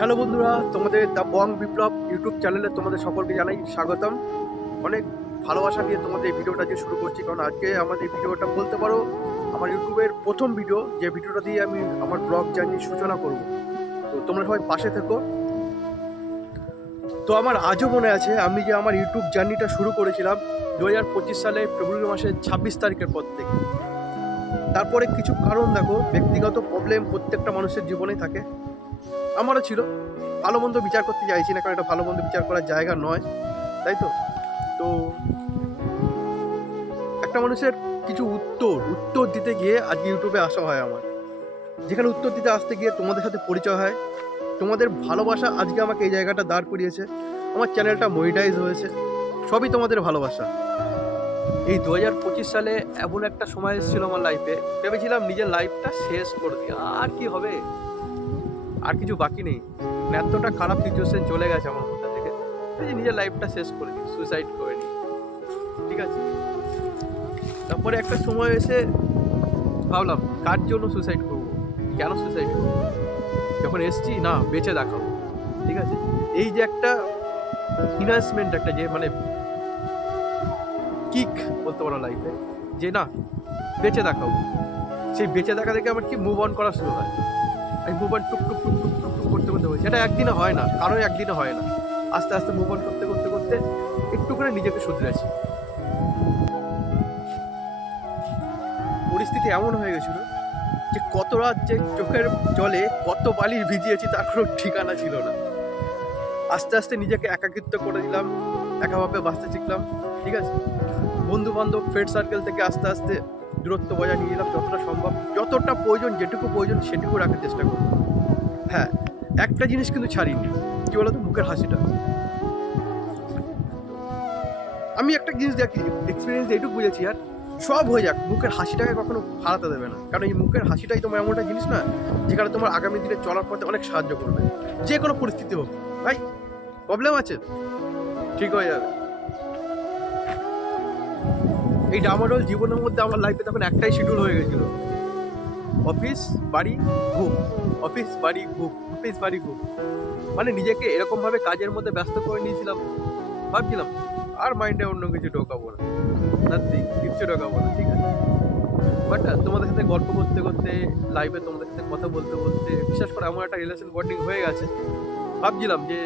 Hello বন্ধুরা, তোমাদের the Bong Biplab YouTube চ্যানেলে তোমাদের সকলকে জানাই স্বাগতম। অনেক ভালোবাসা নিয়ে তোমাদের এই ভিডিওটা যে শুরু করছি, কারণ আজকে আমাদের এই ভিডিওটা বলতে পারো, আমার ইউটিউবের প্রথম ভিডিও, যে ভিডিওটা দিয়ে আমি আমার ব্লগ জার্নি সূচনা করব। তো তোমরা সবাই পাশে থেকো। তো আমার আজও মনে আছে, আমি যে আমার ইউটিউব জার্নিটা শুরু করেছিলাম দু হাজার পঁচিশ সালে ফেব্রুয়ারি মাসের ছাব্বিশ তারিখের পর থেকে। তারপরে কিছু কারণ দেখো, ব্যক্তিগত প্রবলেম প্রত্যেকটা মানুষের জীবনেই থাকে। আমারও ছিল। ভালো মন্দ বিচার করতে চাইছি না, কারণ এটা ভালো মন্দ বিচার করার জায়গা নয়, তাই তো? তো একটা মানুষের কিছু উত্তর উত্তর দিতে গিয়ে আজকে ইউটিউবে আসা হয় আমার। যেখানে উত্তর দিতে আসতে গিয়ে তোমাদের সাথে পরিচয় হয়। তোমাদের ভালোবাসা আজকে আমাকে এই জায়গাটা দাঁড় করিয়েছে। আমার চ্যানেলটা মনিটাইজ হয়েছে। সবই তোমাদের ভালোবাসা। এই দু হাজার পঁচিশ সালে এমন একটা সময় এসেছিল আমার লাইফে ভেবেছিলাম নিজের লাইফটা শেষ করে আর কি হবে? আর কিছু বাকি নেই। এতটা খারাপ সিচুয়েশন চলে গেছে আমার মধ্যে থেকে। যে নিজের লাইফটা শেষ করে দিই সুইসাইড করে নিই। ঠিক আছে? তারপরে একটা সময় এসে ভাবলাম, কার জন্য সুইসাইড করব? কেন সুইসাইড করব? যখন এসছি, না, বেঁচে দেখাও ঠিক আছে? এই যে একটা ইনভেস্টমেন্ট একটা যে মানে কিক বলতে পারো লাইফে যে না, বেঁচে দেখাও সেই বেঁচে দেখা থেকে আমার কি মুভ অন করা শুরু হয়? আমি মুভ অন টুক টুক টুক টুক টুক টুক করতে করতে হয়েছে। এটা একদিনে হয় না কারও একদিনে হয় না। আস্তে আস্তে মুভ অন করতে করতে করতে একটু করে নিজেকে শুধরেছি পরিস্থিতি এমন হয়ে গেছিল যে কত রাত যে চোখের জলে কত বালির ভিজিয়েছি তার কোনো ঠিকানা ছিল না। আস্তে আস্তে নিজেকে একাকিত্ব করে দিলাম, একাভাবে বাঁচতে শিখলাম, ঠিক আছে? বন্ধু বান্ধব ফ্রেন্ড সার্কেল থেকে আস্তে আস্তে দূরত্ব বজায় নিয়ে নিলাম, যতটা সম্ভব, যতটা প্রয়োজন, যেটুকু প্রয়োজন সেটুকু রাখার চেষ্টা করব। হ্যাঁ একটা জিনিস কিন্তু ছাড়িনি, কি বলতো, মুখের হাসিটা। আমি একটা জিনিস দেখি এক্সপিরিয়েন্স এইটুকু বুঝেছি, আর সব হয়ে যাক, মুখের হাসিটাকে কখনো হারাতে দেবে না। কারণ এই মুখের হাসিটাই তোমার এমন একটা জিনিস না, যেখানে তোমার আগামী দিনে চলার পথে অনেক সাহায্য করবে। যে কোনো পরিস্থিতি হোক, ভাই প্রবলেম আছে? ঠিক হয়ে যাবে। এই ডামাডোল জীবনের মধ্যে আমার লাইফে তখন একটাই শিডিউল হয়ে গেছিল। অফিস, বাড়ি, ঘুম। অফিস, বাড়ি, ঘুম। অফিস, বাড়ি, ঘুম। মানে নিজেকে এরকমভাবে কাজের মধ্যে ব্যস্ত করে নিয়েছিলাম। ভাবছিলাম, আর মাইন্ডে অন্য কিছু ঢোকাবো না। নাথিং কিচ্ছু ঢোকাবো না, ঠিক আছে। বাট তোমাদের সাথে গল্প করতে করতে লাইভে তোমাদের সাথে কথা বলতে বলতে বিশেষ করে এমন একটা রিলেশন বন্ডিং হয়ে গেছে। ভাবছিলাম যে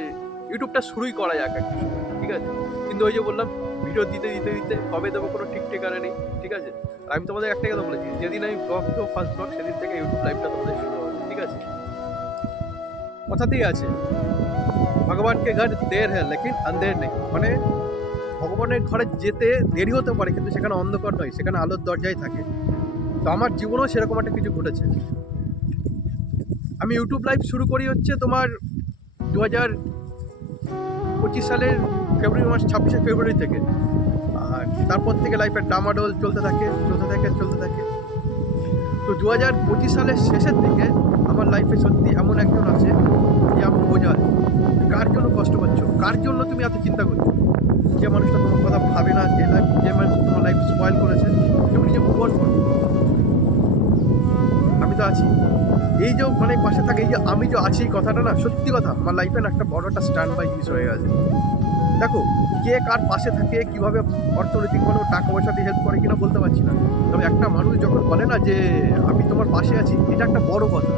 ইউটিউবটা শুরুই করা যাক একটা ঠিক আছে? কিন্তু ওই যে বললাম ভিডিও দিতে দিতে দিতে কবে দেবো কোনো ঠিক ঠিকানা নেই, ঠিক আছে? আমি তোমাদের একটা কথা বলেছি, যেদিন আমি ব্লগ দেবো ফার্স্ট ব্লগ সেদিন থেকে ইউটিউব লাইভটা তোমাদের শুরু হবে, ঠিক আছে? কথাতেই আছে। ভগবানকে ঘর দের হ্যাঁ লেকিন আন্দের নেই। মানে ভগবানের ঘরে যেতে দেরি হতে পারে, কিন্তু সেখানে অন্ধকার নয়, সেখানে আলোর দরজাই থাকে। তো আমার জীবনেও সেরকম একটা কিছু ঘটেছে। আমি ইউটিউব লাইভ শুরু করি হচ্ছে তোমার দু হাজার পঁচিশ সালের ফেব্রুয়ারি মাস ছাব্বিশে ফেব্রুয়ারি থেকে। আর তারপর থেকে লাইফের ডামাডোল চলতে থাকে চলতে থাকে চলতে থাকে। তো দু হাজার পঁচিশ সালের শেষের দিকে আমার লাইফে সত্যি এমন একজন আছে যে আমাকে বোঝায় কার জন্য কষ্ট করছ কার জন্য তুমি এত চিন্তা করছ? যে মানুষটা তোমার কথা ভাবে না, যে লাইফ যে মানুষ তোমার লাইফ স্পয়েল করেছে, তুমি নিজে মুভ করো আমি তো আছি। এই যে মানে পাশে থাকে, এই যে আমি যে আছি কথাটা না, সত্যি কথা, আমার লাইফে একটা বড় একটা স্ট্যান্ড বাই জিনিস হয়ে গেছে। দেখো, কে কার পাশে থাকে, কীভাবে অর্থনৈতিক কোনো টাকা পয়সা দিয়ে হেল্প করে কিনা বলতে পারছি না। তবে একটা মানুষ যখন বলে না যে, আমি তোমার পাশে আছি, এটা একটা বড় কথা।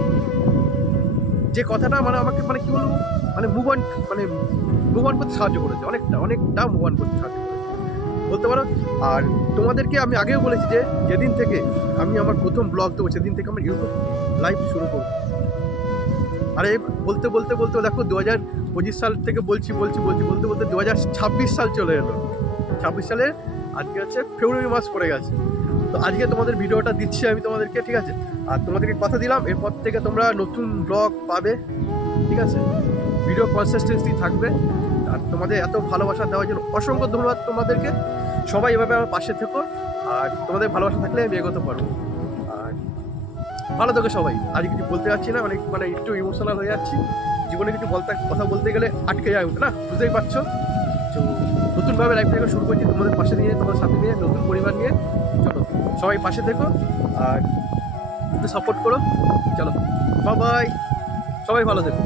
যে কথাটা মানে আমাকে মানে কি বলব? মানে মুভ অন মানে মুভ অন করতে সাহায্য করেছে। অনেকটা অনেকটা মুভ অন করতে সাহায্য বলতে পারো? আর তোমাদেরকে আমি আগেও বলেছি যে, যেদিন থেকে আমি আমার প্রথম ব্লগ দেবো, সেদিন থেকে আমার ইউটিউব লাইভ শুরু করব। আরে বলতে বলতে বলতে দেখো দু হাজার পঁচিশ সাল থেকে বলছি বলছি বলছি, বলতে বলতে দু হাজার ছাব্বিশ সাল চলে এলো। ছাব্বিশ সালে আজকে হচ্ছে ফেব্রুয়ারি মাস পড়ে গেছে। তো আজকে তোমাদের ভিডিওটা দিচ্ছি আমি তোমাদেরকে, ঠিক আছে? আর তোমাদেরকে কথা দিলাম, এরপর থেকে তোমরা নতুন ব্লগ পাবে, ঠিক আছে? ভিডিও কনসিস্টেন্সি থাকবে। আর তোমাদের এত ভালোবাসা দেওয়ার জন্য অসংখ্য ধন্যবাদ তোমাদেরকে। সবাই এভাবে আমার পাশে থেকো, আর তোমাদের ভালোবাসা থাকলে আমি এগোতে পারব। ভালো থেকো সবাই। আজ কিছু বলতে যাচ্ছি না অনেক মানে একটু ইমোশনাল হয়ে যাচ্ছি। জীবনে কিছু বলতে কথা বলতে গেলে আটকে যায় না? বুঝতেই পারছ? তো নতুনভাবে লাইফ থেকে শুরু করছি তোমাদের পাশে নিয়ে তোমাদের সাথে নিয়ে নতুন পরিবার নিয়ে। চলো, সবাই পাশে থেকো আর সাপোর্ট করো। চলো বাবাই সবাই ভালো থেকো।